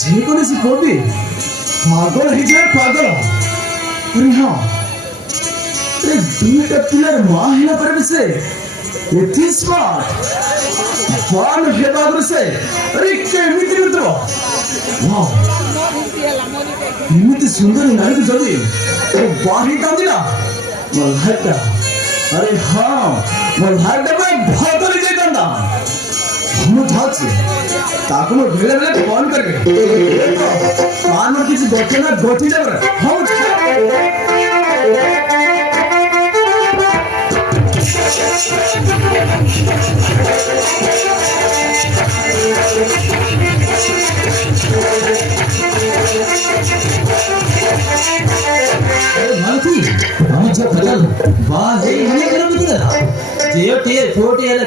ଯେକୌଣସି ପୁଅ ବି ପାଗଳ ହେଇଯାଏ ପାଗଳ। ଆରେ ହଁ, ଆରେ ଦୁଇଟା ପିଲାର ମା ହେଲା ପରେ ବି ସେ ଏତେ ସ୍ମାର୍ଟ ବାଲ ହେବା ଆଗରୁ ସେ ଆରେ କେମିତି ମିତ୍ର ଏମିତି ସୁନ୍ଦର ନାରୀକୁ ଯଦି ବାହି ଥାନ୍ତି ନା ମୋ ଲାଇଫଟା ଆରେ ହଁ ମୋ ଲାଇଫଟା ପୁରା ଭଦଳି ଯାଇଥାନ୍ତା। ମୁଁ ଯାଉଛି ତାକୁ ମୁଁ ବେଳେ ବେଳେ ଫୋନ କରିବି କାନ କିଛି ଘଟଣା ଘଟିଯାଏ। ହଁ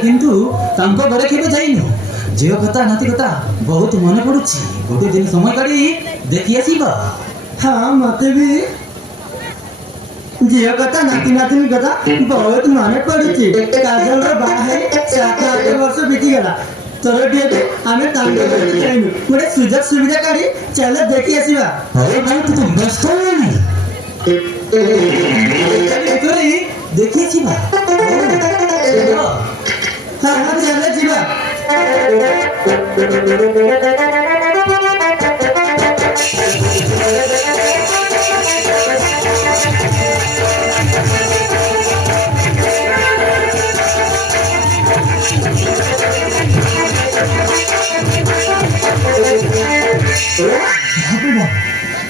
କିନ୍ତୁ ତାଙ୍କ ଘରେ କେବେ ଯାଇନୁ। ଝିଅ କଥା ନାତି କଥା ବହୁତ ମନେ ପଡୁଛି। ଗୋଟେ ଦିନ ସମୟ କାଢି ଦେଖି ଆସିବା। हाँ मते भी झील कथा नाती नातिनी कथा बहुत मन पड़ी। काजल बाहर 7-8 वर्ष बीतीगला। तोर टे आम जाइनु गोटे सुजोग सुविधा काढ़ी चल देखी आसवा। अरे भाई तू तो व्यस्त देखी आसवा। हाँ हाँ चल जीवा।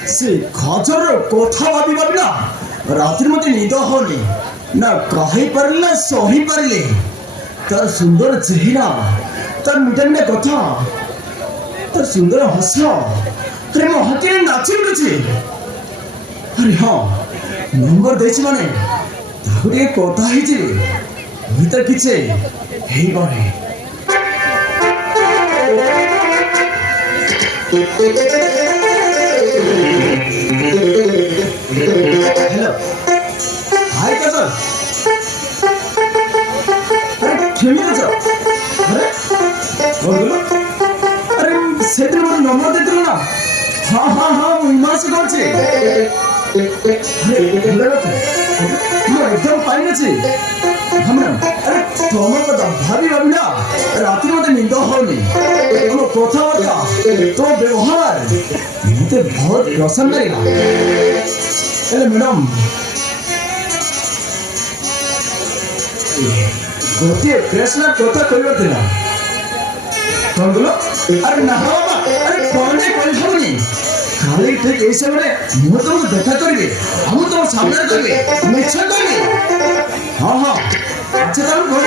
से खजर कथा भाभी भाभी ना रात्रि मत निद होनी ना कही पारे ना सही पारे। तार सुंदर चेहरा तार मीठा मीठा कथा तार सुंदर हस अरे मो हाथी नाची उठुची। अरे हाँ नंबर देछि माने ताको टे कथा हिची भीतर किछे हेई बरे। हेलो हाय काजल। अरे केमी अछो? अरे बोलो अरे से दिन मोर नंबर देथिल ना। हाँ हाँ हाँ मुइमा से कहछि। अरे बोलो मैं एकदम पाइन अछि। हमरा अरे तोमर कथा भाभी भाभी ना रात्रि मते निंद होनी। तुम कथाबार्ता तो व्यवहार मते बहुत पसंद लगा। अरे मैडम गोटे प्रश्न कथा कहबार थिला कौन बोलो? अरे ना बाबा अरे कौन कही हबनी खाली ठीक ए समय मु तुमको देखा करी हम तुम सामने करी निश्चय करी। हाँ हाँ अच्छा तुम घर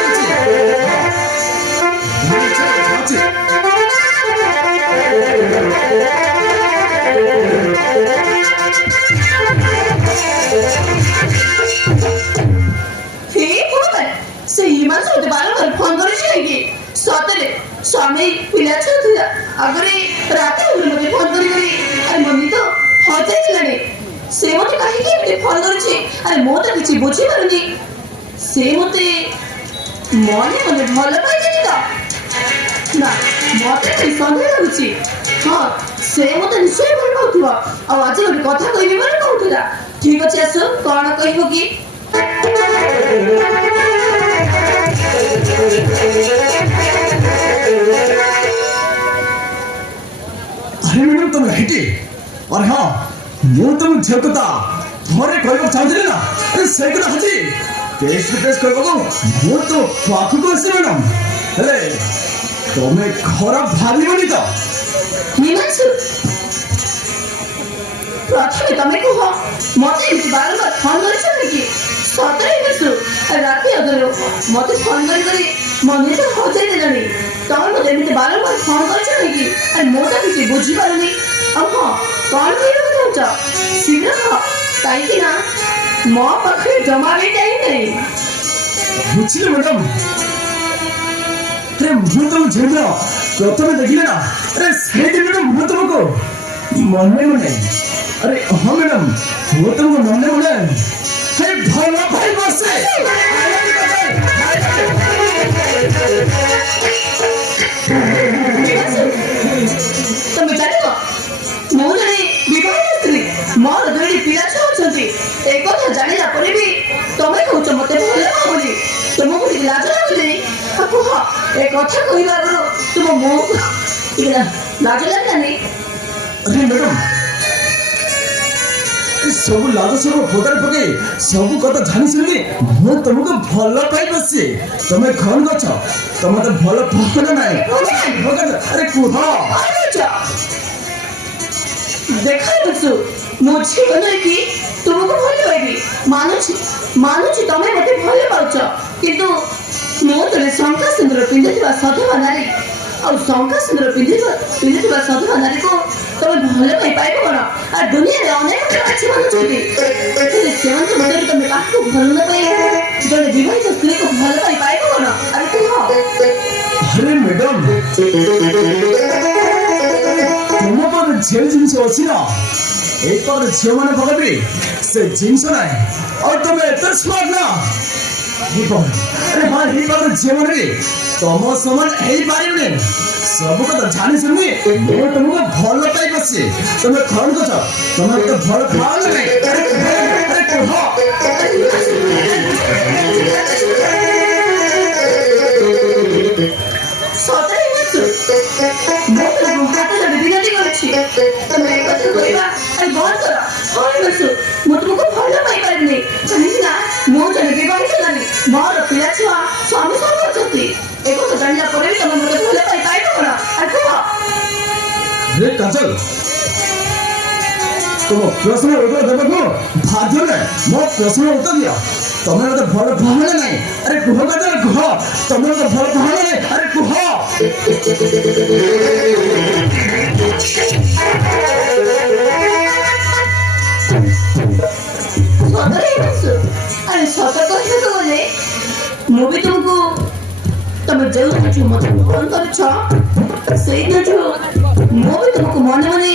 फोन कर सतरे स्वामी पिला छुआ आगे रात मत फोन कर मम्मी तो हजाई से मत कहीं फोन कर मो तो किसी बुझी पारे से मत मने मने भल पाई तो ना मत सन्देह लगुच। हाँ से मत निश्चय भल पाऊा आज गोटे कथा कह कहला ठीक अच्छे आस कौन कह कि अरे मैडम तुम हेटी और हाँ मु तुम झियो कथा थोड़े कहबो चाहते ना अरे से कथा हजी फेस टू फेस कहबो मु तो पाखु को आसी मैडम हेले तुम्हें खराब भाबिबनी तो हिमांशु प्रथमे तमे कह मते बारंबार फोन कर सतरे हिमांशु राति अगर मते फोन कर मन तो हजाई देलानी तम मते एमती बारंबार फोन कर मो तो किसी बुझी पारुनी। हाँ कौन कह शीघ्र कह कहीं मो पाखे जमा भी टाइम नहीं बुझिले मैडम। अरे मु तुम झियो प्रथमे देखिले ना अरे से दिन तो मु तुमको मने मने अरे हाँ मैडम मु तुमको मने मने अरे भला भाई बसे तुम जाने କୁହ ଏ କଥା କହିବା ଆଗରୁ ତୁମ ମୁହଁକୁ ଟିକେ ଲାଜ ଲାଗିଲାନି? अरे मैडम सब लाज सब फोटार पके सब कथा जानी सुनी मु तुमको भल पाई बसी तमे खन गछ तमे तो भल पकड़ नाही अरे कुह देखा बसु मो जीवन की तुमको भल पाइबी मानुची तमे मते भल पाउछ किंतु मो तले शंका सुंदर पिंधिथिबा सधवा नारी और शंका सुंदर पिंधिथिबा सधवा नारी को तमे भल पाई पाइबो कोन आ दुनिया रे अनेक अच्छी मानुची तेरे सेवन तो मदर तमे काकू भल न पाई जने विवाहित स्त्री को भल पाई पाइबो कोन अरे कुह अरे मैडम तुम पर झे जिनस अच्छी ना एक पर झे मैंने पकड़ी से जिनस ना और तुम्हें एत स्मार्ट ना अरे हाँ ही पर झे मैंने तुम समान यही पारे सब कथा जानी सुनी मैं तुमको भल पाई बसी तुम्हें खन कछ तुम्हें तो भल खाओ नहीं अरे कुह सतरे बसु मो तो हाथ लगे विनती करछि तमे एक কথা কইবা আই বল কর হয় বসু মো তুমको भल पाई पारनी काहे ना मो जने विवाहित लानी मोर पिला छुआ स्वामी सब करछती एको तो जानला परे भी तमे मते भल पाई पाइबो कोन आ कुह रे काजल तुम प्रश्न उत्तर देबको बाध्य नै मो प्रश्न उत्तर दिया तमे तो भल भावना नहीं अरे कुह काजल कुह तमे तो भल भावना नहीं अरे कुह सतरे बसु अरे सत कहे तो बोले मो भी तुमको तमे जो मते फोन करछ सेई जो मो भी तुमको मन मने